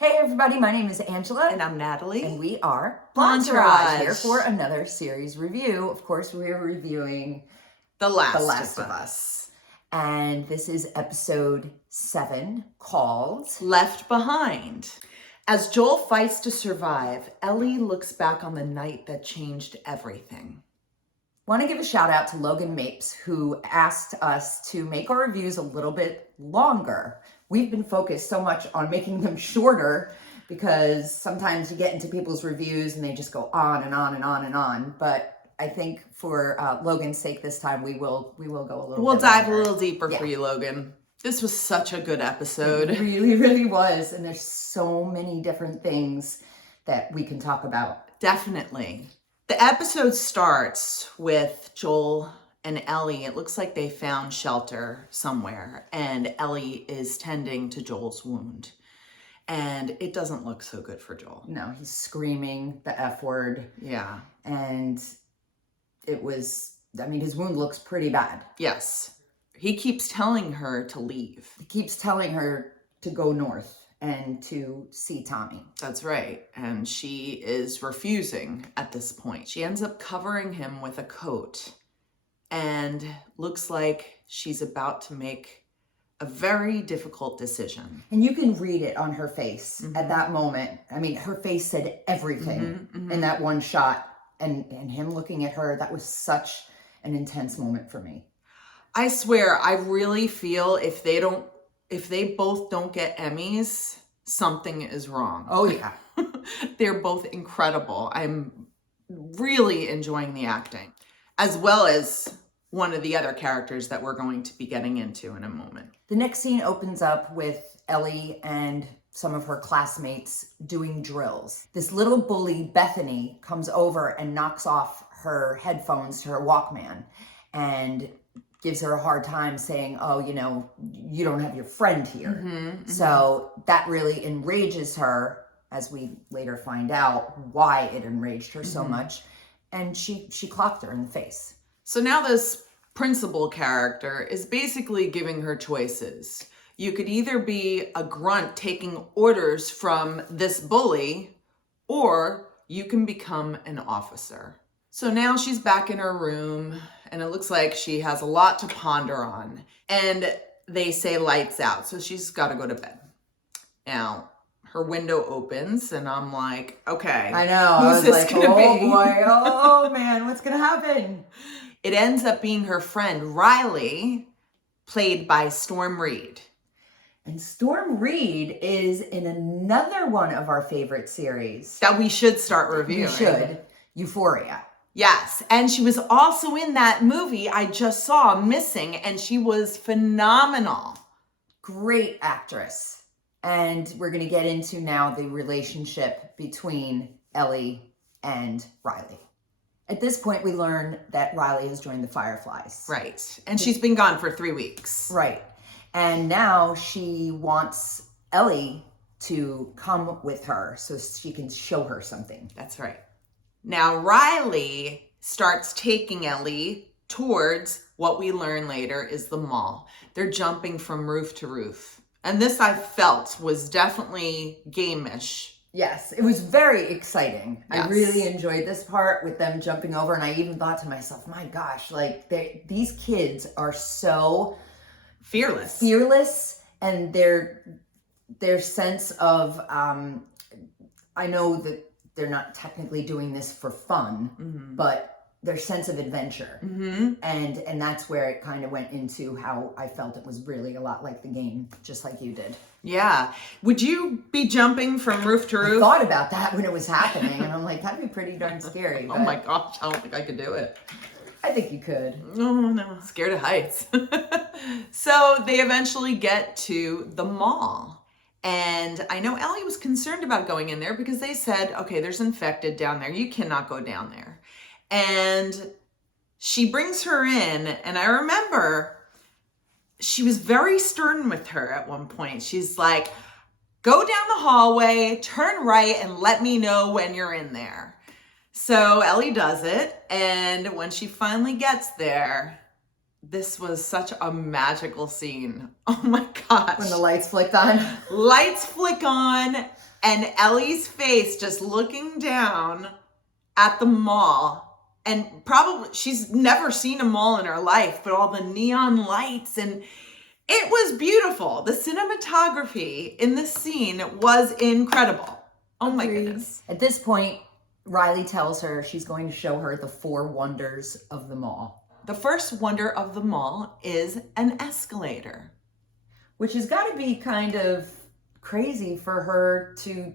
Hey everybody, my name is Angela. And I'm Natalie. And we are Blondetourage. here for another series review. Of course, we are reviewing The Last of Us. And this is episode 7 called Left Behind. As Joel fights to survive, Ellie looks back on the night that changed everything. Want to give a shout out to Logan Mapes, who asked us to make our reviews a little bit longer. We've been focused so much on making them shorter because sometimes you get into people's reviews and they just go on and on and on and on. But I think for Logan's sake this time, we will go a little bit We'll dive longer. a little deeper for you, Logan. This was such a good episode. It really, really was. And there's so many different things that we can talk about. Definitely. The episode starts with Joel and Ellie. It looks like they found shelter somewhere, and Ellie is tending to Joel's wound. And it doesn't look so good for Joel. No, he's screaming the F word. Yeah. And it was, his wound looks pretty bad. Yes. He keeps telling her to leave. He keeps telling her to go north and to see Tommy. That's right. And she is refusing at this point. She ends up covering him with a coat and looks like she's about to make a very difficult decision. And you can read it on her face at that moment. Her face said everything in that one shot. And him looking at her, that was such an intense moment for me. I swear, I really feel if they both don't get Emmys, something is wrong. Oh, yeah. They're both incredible. I'm really enjoying the acting, as well as one of the other characters that we're going to be getting into in a moment. The next scene opens up with Ellie and some of her classmates doing drills. This little bully, Bethany, comes over and knocks off her headphones to her Walkman and gives her a hard time saying, oh, you don't have your friend here. So that really enrages her, as we later find out why it enraged her so much. And she clocked her in the face. So now this principal character is basically giving her choices. You could either be a grunt taking orders from this bully, or you can become an officer. So now she's back in her room, and it looks like she has a lot to ponder on. And they say lights out, so she's got to go to bed. Now, her window opens, and I'm like, okay. I know. Who's this like, gonna oh be? boy, oh man, what's gonna happen? It ends up being her friend, Riley, played by Storm Reid. And Storm Reid is in another one of our favorite series. That we should start reviewing. We should. Euphoria. Yes, and she was also in that movie I just saw, Missing, and she was phenomenal. Great actress. And we're going to get into now the relationship between Ellie and Riley. At this point, we learn that Riley has joined the Fireflies. Right, and she's been gone for 3 weeks. Right. And now she wants Ellie to come with her so she can show her something. That's right. Now, Riley starts taking Ellie towards what we learn later is the mall. They're jumping from roof to roof. And this I felt was definitely game-ish. Yes, it was very exciting. Yes. I really enjoyed this part with them jumping over. And I even thought to myself, my gosh, these kids are so fearless, and their sense of, I know that they're not technically doing this for fun, but their sense of adventure. And that's where it kind of went into how I felt it was really a lot like the game, just like you did. Yeah. Would you be jumping from roof to roof? I thought about that when it was happening, and I'm like, that'd be pretty darn scary. Oh my gosh, I don't think I could do it. I think you could. Oh no, scared of heights. So they eventually get to the mall. And I know Ellie was concerned about going in there because they said, okay, there's infected down there. You cannot go down there. And she brings her in, and I remember she was very stern with her at one point. She's like, go down the hallway, turn right, and let me know when you're in there. So Ellie does it, and when she finally gets there, this was such a magical scene. Oh my gosh. When the lights flicked on. Lights flick on and Ellie's face just looking down at the mall. And probably she's never seen a mall in her life, but all the neon lights, and it was beautiful. The cinematography in this scene was incredible. Oh my goodness. At this point, Riley tells her she's going to show her the 4 wonders of the mall. The first wonder of the mall is an escalator. Which has got to be kind of crazy for her to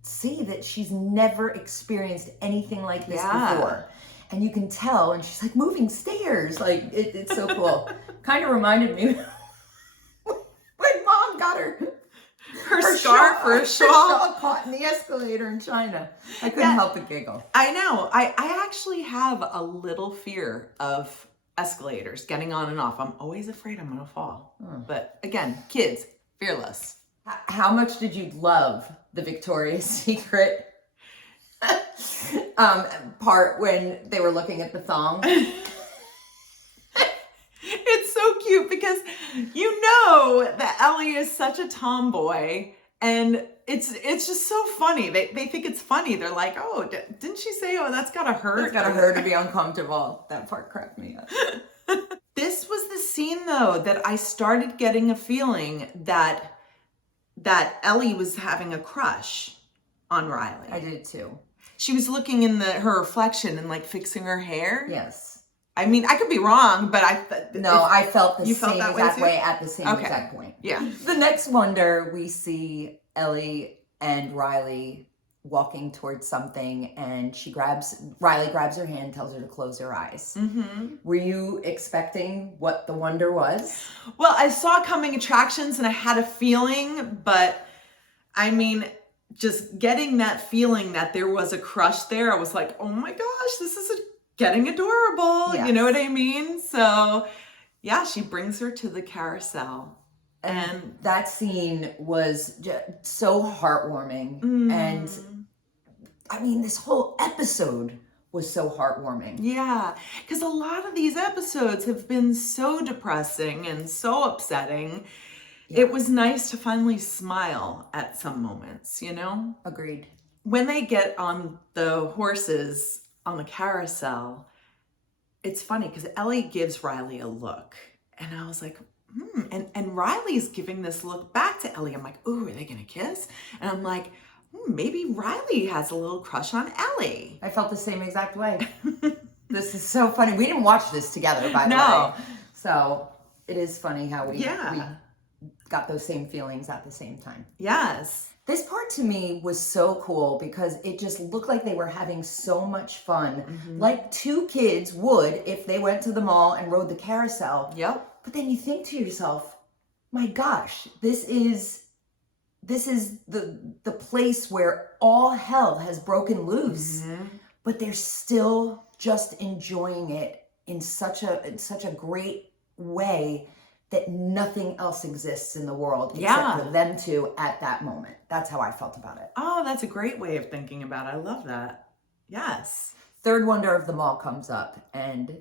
see that she's never experienced anything like this before. And you can tell, and she's like, moving stairs. Like, it's so cool. Kind of reminded me when Mom got her scarf or a shawl caught in the escalator in China. I couldn't help but giggle. I know. I actually have a little fear of escalators, getting on and off. I'm always afraid I'm going to fall. But again, kids, fearless. How much did you love the Victoria's Secret part when they were looking at the thong? It's so cute because you know that Ellie is such a tomboy, and it's just so funny. They think it's funny. They're like, oh, didn't she say, oh, that's gotta hurt? That's gotta hurt to be uncomfortable. That part cracked me up. This was the scene, though, that I started getting a feeling that Ellie was having a crush on Riley. I did too. She was looking in her reflection and like fixing her hair. Yes. I mean, I could be wrong, but I felt the same exact way at the same exact point. Yeah. The next wonder, we see Ellie and Riley walking towards something, and Riley grabs her hand, tells her to close her eyes. Mm-hmm. Were you expecting what the wonder was? Well, I saw coming attractions and I had a feeling, but I mean, just getting that feeling that there was a crush there, I was like, oh my gosh, this is getting adorable. Yes. You know what I mean? So yeah, she brings her to the carousel. And that scene was just so heartwarming. And I mean, this whole episode was so heartwarming. Yeah, because a lot of these episodes have been so depressing and so upsetting. Yeah. It was nice to finally smile at some moments, you know? Agreed. When they get on the horses on the carousel, it's funny because Ellie gives Riley a look. And I was like, And Riley's giving this look back to Ellie. I'm like, ooh, are they going to kiss? And I'm like, maybe Riley has a little crush on Ellie. I felt the same exact way. This is so funny. We didn't watch this together, by the way. So it is funny how we got those same feelings at the same time. Yes. This part to me was so cool because it just looked like they were having so much fun. Like 2 kids would if they went to the mall and rode the carousel. Yep. But then you think to yourself, my gosh, this is the place where all hell has broken loose. But they're still just enjoying it in such a great way that nothing else exists in the world except for them 2 at that moment. That's how I felt about it. Oh, that's a great way of thinking about it. I love that. Yes. Third wonder of the mall comes up, and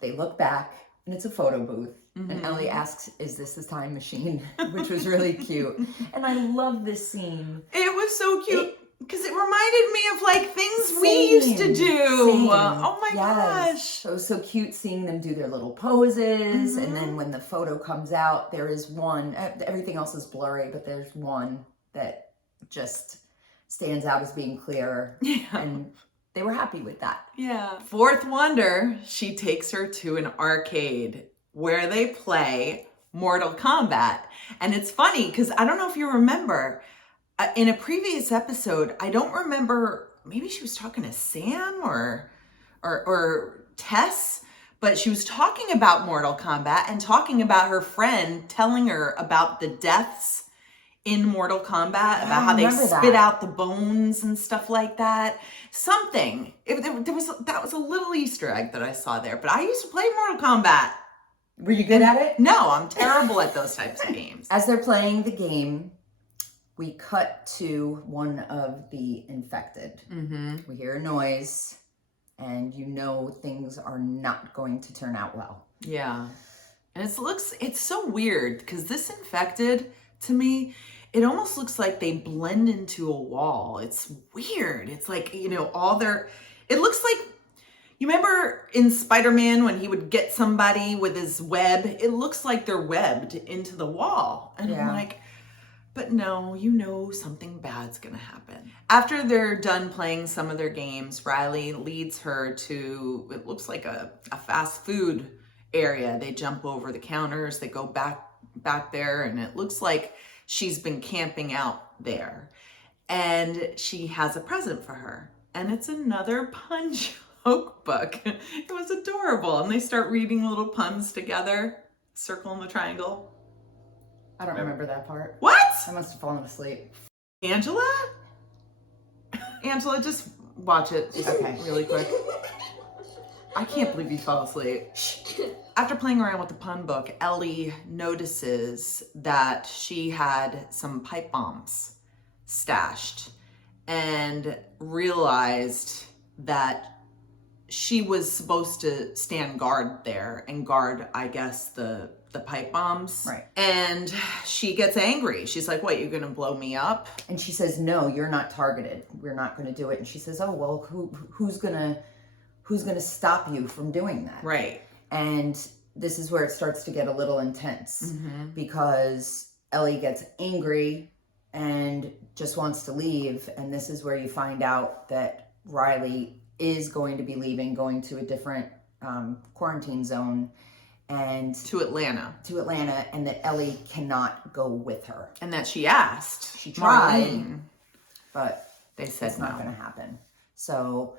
they look back, and it's a photo booth. And Ellie asks, is this a time machine? Which was really cute. And I love this scene. It was so cute. Because it reminded me of like things we used to do. Oh my gosh. It was so cute seeing them do their little poses. And then when the photo comes out, there is one, everything else is blurry, but there's one that just stands out as being clearer. Yeah. And they were happy with that. Yeah. Fourth wonder, she takes her to an arcade where they play Mortal Kombat. And it's funny because I don't know if you remember, in a previous episode, I don't remember, maybe she was talking to Sam or Tess, but she was talking about Mortal Kombat and talking about her friend telling her about the deaths in Mortal Kombat, about how they spit out the bones and stuff like that. Something. That was a little Easter egg that I saw there, but I used to play Mortal Kombat. Were you good at it? No, I'm terrible at those types of games. As they're playing the game, we cut to one of the infected. We hear a noise, and you know things are not going to turn out well. Yeah. And it's so weird because this infected, to me, it almost looks like they blend into a wall. It's weird. It's like, you know, it looks like, you remember in Spider-Man when he would get somebody with his web? It looks like they're webbed into the wall. And I'm like, but no, you know something bad's gonna happen. After they're done playing some of their games, Riley leads her to, it looks like a fast food area. They jump over the counters, they go back there, and it looks like she's been camping out there. And she has a present for her. And it's another pun joke book. It was adorable. And they start reading little puns together. Circle and the triangle. I don't remember that part. What? I must have fallen asleep. Angela, just watch it Okay. really quick. I can't believe you fell asleep. After playing around with the pun book, Ellie notices that she had some pipe bombs stashed and realized that she was supposed to stand guard there and guard, I guess, the pipe bombs. Right. And she gets angry. She's like, what, you're gonna blow me up? And she says, no, you're not targeted. We're not going to do it. And she says, oh, well, who's going to stop you from doing that? Right. And this is where it starts to get a little intense because Ellie gets angry and just wants to leave. And this is where you find out that Riley is going to be leaving, going to a different quarantine zone, and to Atlanta, and that Ellie cannot go with her. And that she asked. She tried, Marlene, but they said it's not going to happen. So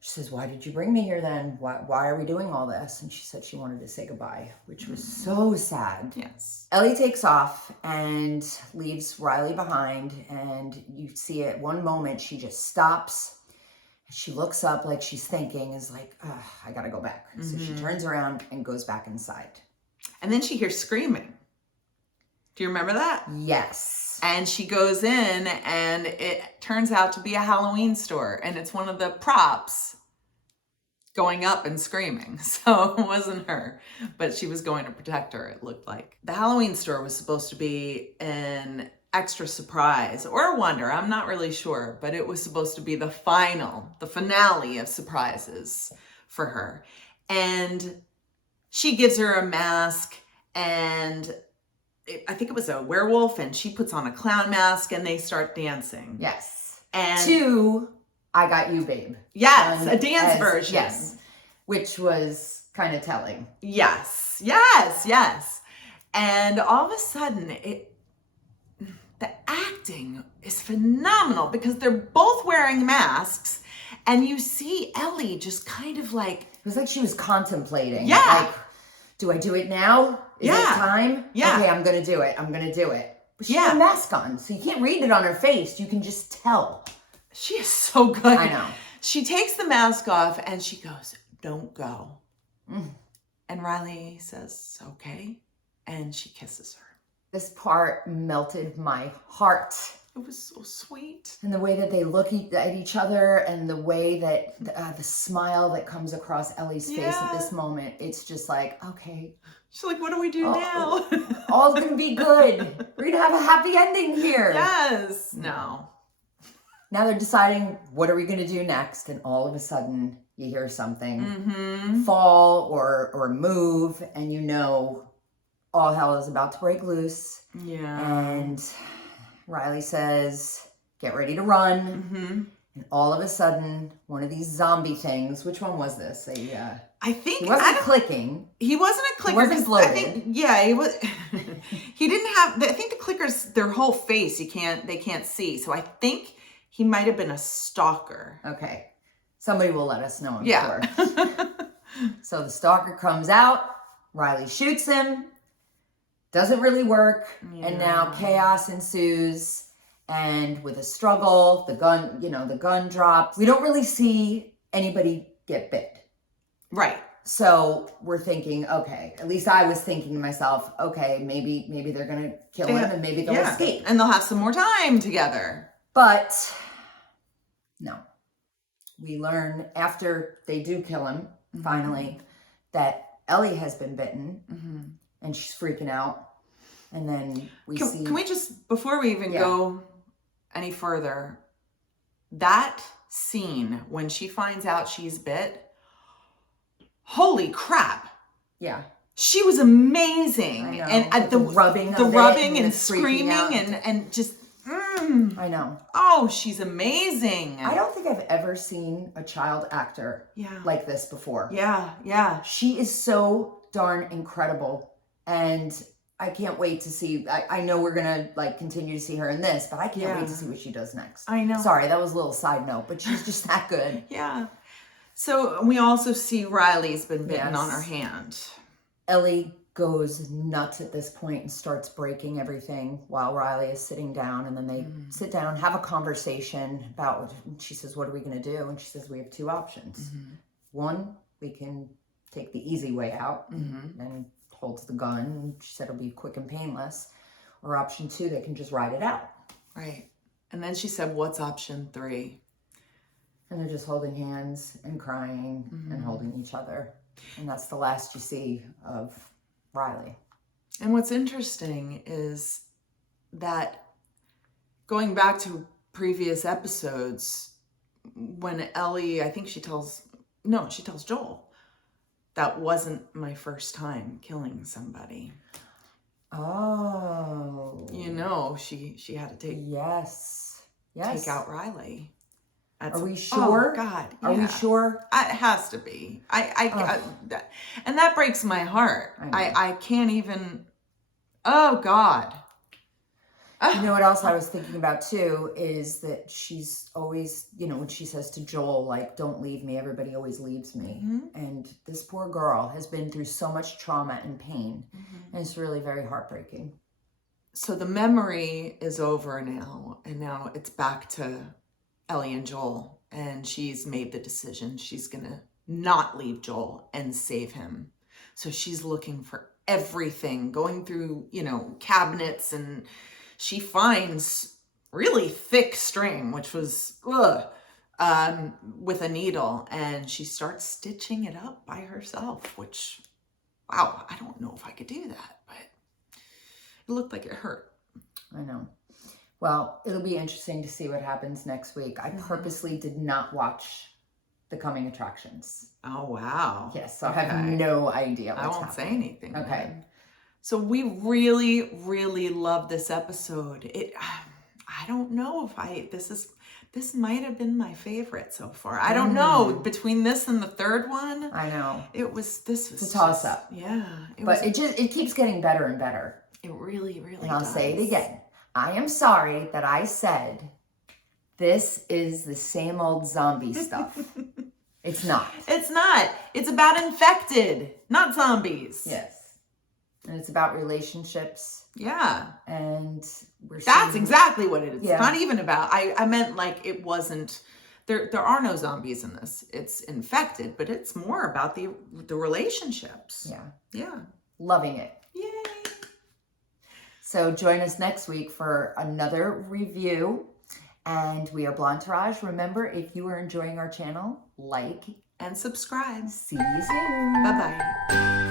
she says, why did you bring me here then? Why are we doing all this? And she said she wanted to say goodbye, which was so sad. Yes. Ellie takes off and leaves Riley behind. And you see at one moment, she just stops. She looks up like she's thinking, is like, I got to go back. So she turns around and goes back inside. And then she hears screaming. Do you remember that? Yes. And she goes in and it turns out to be a Halloween store. And it's one of the props going up and screaming. So it wasn't her, but she was going to protect her, it looked like. The Halloween store was supposed to be an extra surprise or a wonder. I'm not really sure, but it was supposed to be the finale of surprises for her. And she gives her a mask, and I think it was a werewolf, and she puts on a clown mask and they start dancing. Yes. And to I Got You, Babe. Yes, a dance version. Yes. Which was kind of telling. Yes. And all of a sudden, the acting is phenomenal because they're both wearing masks, and you see Ellie just kind of like... It was like she was contemplating. Yeah. Like, do I do it now? Is it time? Yeah. Okay, I'm going to do it. But she had a mask on, so you can't read it on her face. You can just tell. She is so good. I know. She takes the mask off and she goes, don't go. And Riley says, okay. And she kisses her. This part melted my heart. It was so sweet. And the way that they look at each other, and the way that the smile that comes across Ellie's face at this moment, it's just like, okay. She's like, what do we do now? All's going to be good. We're going to have a happy ending here. Yes. No. Now they're deciding, what are we going to do next? And all of a sudden, you hear something fall or move, and you know all hell is about to break loose. Yeah. And Riley says, get ready to run. And all of a sudden, one of these zombie things, which one was this? I think he wasn't clicking. He wasn't a clicker. He wasn't loaded. I think, he was. He didn't have. I think the clickers, their whole face, they can't see. So I think he might have been a stalker. Okay, somebody will let us know. I'm sure. So the stalker comes out. Riley shoots him. Doesn't really work, and now chaos ensues. And with a struggle, the gun drops. We don't really see anybody get bit. Right. So we're thinking, okay, at least I was thinking to myself, okay, maybe they're going to kill him and maybe they'll escape. And they'll have some more time together. But no. we learn after they do kill him, Mm-hmm. finally, that Ellie has been bitten Mm-hmm. and she's freaking out. And then we see... Can we just, before we even go any further, that scene when she finds out she's bit, holy crap. Yeah. She was amazing. I know. And the rubbing the of rubbing it and the freaking screaming out. and just, I know. oh, she's amazing. I don't think I've ever seen a child actor like this before. Yeah. She is so darn incredible. And I can't wait to see, I know we're going to like continue to see her in this, but I can't wait to see what she does next. I know. Sorry, that was a little side note, but she's just that good. Yeah. So we also see Riley's been bitten on her hand. Ellie goes nuts at this point and starts breaking everything while Riley is sitting down. And then they sit down, have a conversation about, she says, what are we going to do? And she says, we have two options. One, we can take the easy way out and holds the gun. And she said it'll be quick and painless. Or option two, they can just ride it out. Right. And then she said, what's option three? And they're just holding hands and crying and holding each other. And that's the last you see of Riley. And what's interesting is that going back to previous episodes, when Ellie, I think she tells Joel, that wasn't my first time killing somebody. Oh. You know, she had to take out Riley. Are we sure? Oh God! Yeah. Are we sure? It has to be. And that breaks my heart. I can't even. Oh God! You know what else I was thinking about too is that she's always, when she says to Joel, like, "Don't leave me. Everybody always leaves me." And this poor girl has been through so much trauma and pain, and it's really very heartbreaking. So the memory is over now, and now it's back to Ellie and Joel, and she's made the decision. She's gonna not leave Joel and save him. So she's looking for everything, going through, cabinets, and she finds really thick string, which was, with a needle, and she starts stitching it up by herself, which, wow, I don't know if I could do that, but it looked like it hurt. I know. Well, it'll be interesting to see what happens next week. I purposely did not watch the coming attractions. Oh, wow. Yes, so I have no idea what's I won't say anything. Okay. Then. So we really, really love this episode. I don't know if this might have been my favorite so far. I don't know. Between this and the third one. I know. This was it's a toss up. Yeah. It keeps getting better and better. It really, really And I'll does. say it again. I am sorry that I said this is the same old zombie stuff. It's not. It's not. It's about infected, not zombies. Yes. And it's about relationships. Yeah. And that's exactly what it is. Yeah. It's not even about, I meant like it wasn't, there are no zombies in this. It's infected, but it's more about the relationships. Yeah. Yeah. Loving it. Yay. So join us next week for another review. And we are Blondetourage. Remember, if you are enjoying our channel, like and subscribe. See you soon. Bye-bye.